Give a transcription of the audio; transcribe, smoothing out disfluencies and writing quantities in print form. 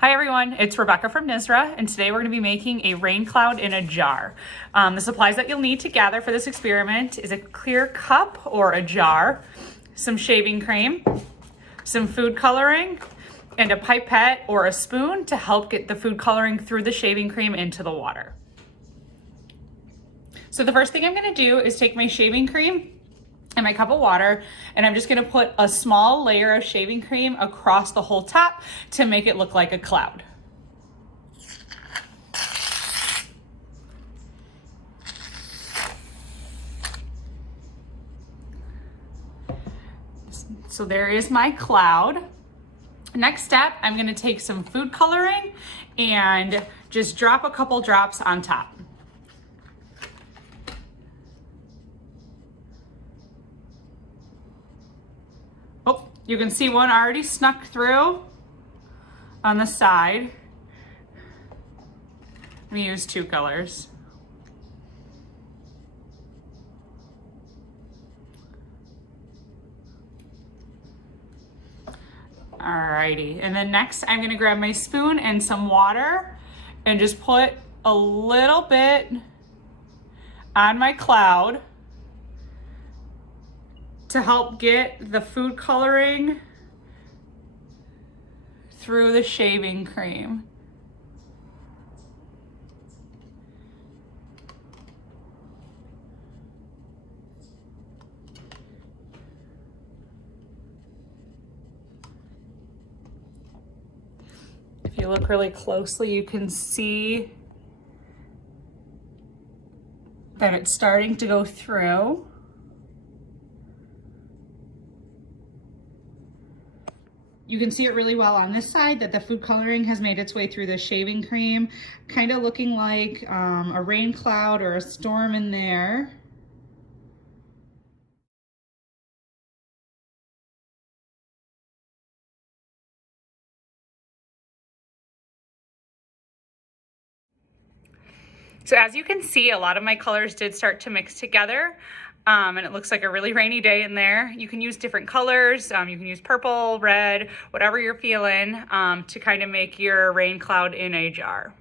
Hi everyone, it's Rebecca from Nizra, and today we're going to be making a rain cloud in a jar. The supplies that you'll need to gather for this experiment is a clear cup or a jar, some shaving cream, some food coloring, and a pipette or a spoon to help get the food coloring through the shaving cream into the water. So the first thing I'm going to do is take my shaving cream and my cup of water, and I'm just gonna put a small layer of shaving cream across the whole top to make it look like a cloud. So there is my cloud. Next step, I'm gonna take some food coloring and just drop a couple drops on top. Oh, you can see one already snuck through on the side. I'm gonna use two colors. Alrighty, and then next I'm gonna grab my spoon and some water and just put a little bit on my cloud to help get the food coloring through the shaving cream. If you look really closely, you can see that it's starting to go through. You can see it really well on this side that the food coloring has made its way through the shaving cream, kind of looking like a rain cloud or a storm in there. So as you can see, a lot of my colors did start to mix together. And it looks like a really rainy day in there. You can use different colors. You can use purple, red, whatever you're feeling to kind of make your rain cloud in a jar.